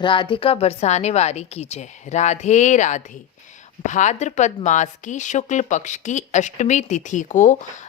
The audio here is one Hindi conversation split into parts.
राधिका बरसाने वारी की जय। राधे राधे। भाद्रपद मास की शुक्ल पक्ष की अष्टमी तिथि को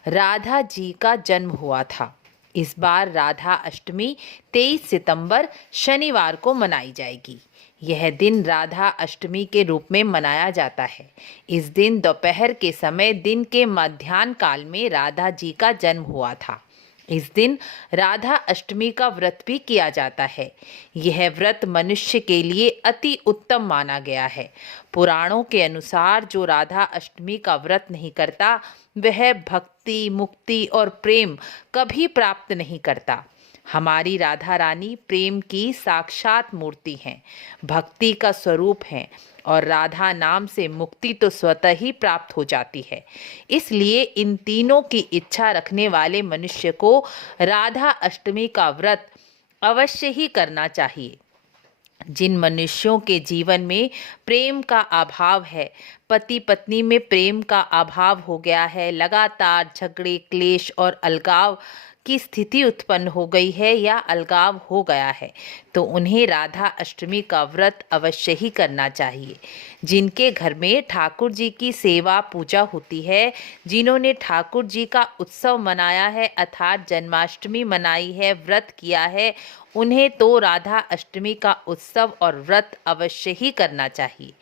राधा जी का जन्म हुआ था। इस बार राधा अष्टमी 23 सितंबर शनिवार को मनाई जाएगी। यह दिन राधा अष्टमी के रूप में मनाया जाता है। इस दिन दोपहर के समय दिन के मध्याह्न काल में राधा जी का जन्म हुआ था। इस दिन राधा अष्टमी का व्रत भी किया जाता है। यह व्रत मनुष्य के लिए अति उत्तम माना गया है। पुराणों के अनुसार जो राधा अष्टमी का व्रत नहीं करता वह भक्ति, मुक्ति और प्रेम कभी प्राप्त नहीं करता। हमारी राधा रानी प्रेम की साक्षात मूर्ति हैं, भक्ति का स्वरूप हैं और राधा नाम से मुक्ति तो स्वतः ही प्राप्त हो जाती है। इसलिए इन तीनों की इच्छा रखने वाले मनुष्य को राधा अष्टमी का व्रत अवश्य ही करना चाहिए। जिन मनुष्यों के जीवन में प्रेम का अभाव है, पति पत्नी में प्रेम का अभाव हो गया है, लगातार झगड़े, क्लेश और अलगाव की स्थिति उत्पन्न हो गई है या अलगाव हो गया है, तो उन्हें राधा अष्टमी का व्रत अवश्य ही करना चाहिए। जिनके घर में ठाकुर जी की सेवा पूजा होती है, जिन्होंने ठाकुर जी का उत्सव मनाया है अर्थात जन्माष्टमी मनाई है, व्रत किया है, उन्हें तो राधा अष्टमी का उत्सव और व्रत अवश्य ही करना चाहिए।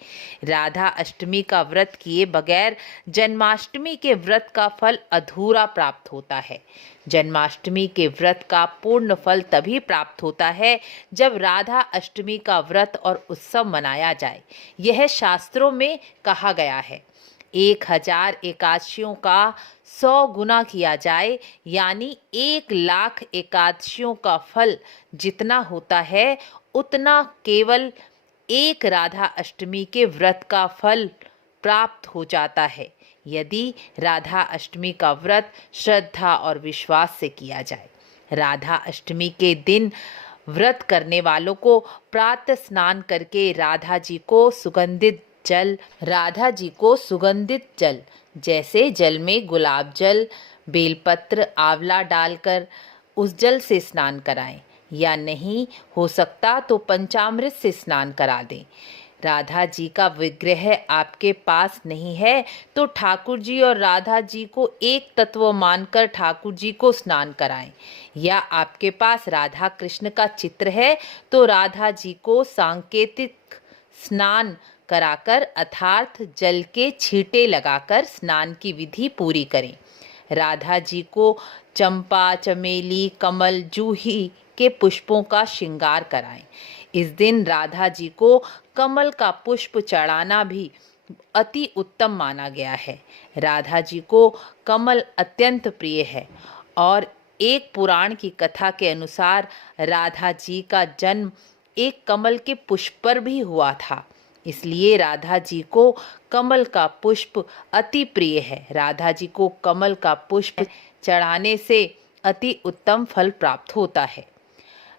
राधा अष्टमी का व्रत किए बगैर जन्माष्टमी के व्रत का फल अधूरा प्राप्त होता है। जन्माष्टमी के व्रत का पूर्ण फल तभी प्राप्त होता है जब राधा अष्टमी का व्रत और उत्सव मनाया जाए। यह शास्त्रों में कहा गया है। 1000 एकादशियों का 100 गुना किया जाए, यानी 1,00,000 एकादशियों का फल जितना होता है उतना केवल एक राधा अष्टमी के व्रत का फल प्राप्त हो जाता है, यदि राधा अष्टमी का व्रत श्रद्धा और विश्वास से किया जाए। राधा अष्टमी के दिन व्रत करने वालों को प्रातः स्नान करके राधा जी को सुगंधित जल जैसे जल में गुलाब जल, बेलपत्र, आंवला डालकर उस जल से स्नान कराएं, या नहीं हो सकता तो पंचामृत से स्नान करा दें। राधा जी का विग्रह आपके पास नहीं है तो ठाकुर जी और राधा जी को एक तत्व मानकर ठाकुर जी को स्नान कराएं, या आपके पास राधा कृष्ण का चित्र है तो राधा जी को सांकेतिक स्नान कराकर अर्थात जल के छींटे लगाकर स्नान की विधि पूरी करें। राधा जी को चंपा, चमेली, कमल, जूही के पुष्पों का श्रृंगार कराएं। इस दिन राधा जी को कमल का पुष्प चढ़ाना भी अति उत्तम माना गया है। राधा जी को कमल अत्यंत प्रिय है और एक पुराण की कथा के अनुसार राधा जी का जन्म एक कमल के पुष्प पर भी हुआ था, इसलिए राधा जी को कमल का पुष्प अति प्रिय है। राधा जी को कमल का पुष्प चढ़ाने से अति उत्तम फल प्राप्त होता है।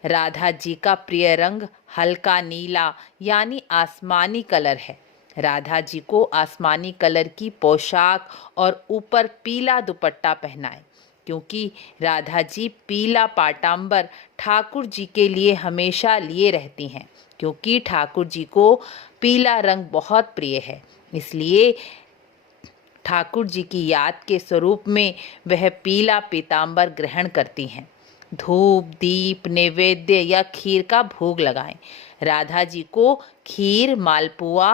राधा जी का प्रिय रंग हल्का नीला यानी आसमानी कलर है। राधा जी को आसमानी कलर की पोशाक और ऊपर पीला दुपट्टा पहनाएं, क्योंकि राधा जी पीला पाटांबर ठाकुर जी के लिए हमेशा लिए रहती हैं, क्योंकि ठाकुर जी को पीला रंग बहुत प्रिय है। इसलिए ठाकुर जी की याद के स्वरूप में वह पीला पीतांबर ग्रहण करती हैं। धूप, दीप, नैवेद्य या खीर का भोग लगाएं। राधा जी को खीर, मालपुआ,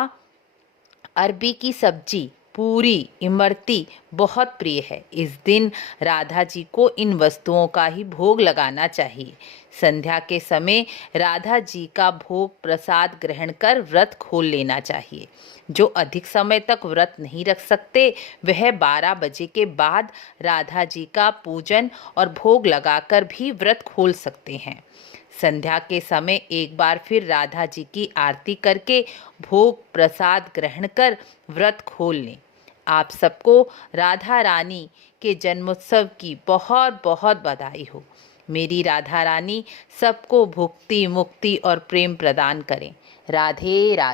अरबी की सब्जी, पूरी, इमरती बहुत प्रिय है। इस दिन राधा जी को इन वस्तुओं का ही भोग लगाना चाहिए। संध्या के समय राधा जी का भोग प्रसाद ग्रहण कर व्रत खोल लेना चाहिए। जो अधिक समय तक व्रत नहीं रख सकते वह 12 बजे के बाद राधा जी का पूजन और भोग लगाकर भी व्रत खोल सकते हैं। संध्या के समय एक बार फिर राधा जी की आरती करके भोग प्रसाद ग्रहण कर व्रत खोल लें। आप सबको राधा रानी के जन्मोत्सव की बहुत बहुत बधाई हो। मेरी राधा रानी सबको भुक्ति, मुक्ति और प्रेम प्रदान करें। राधे राधे।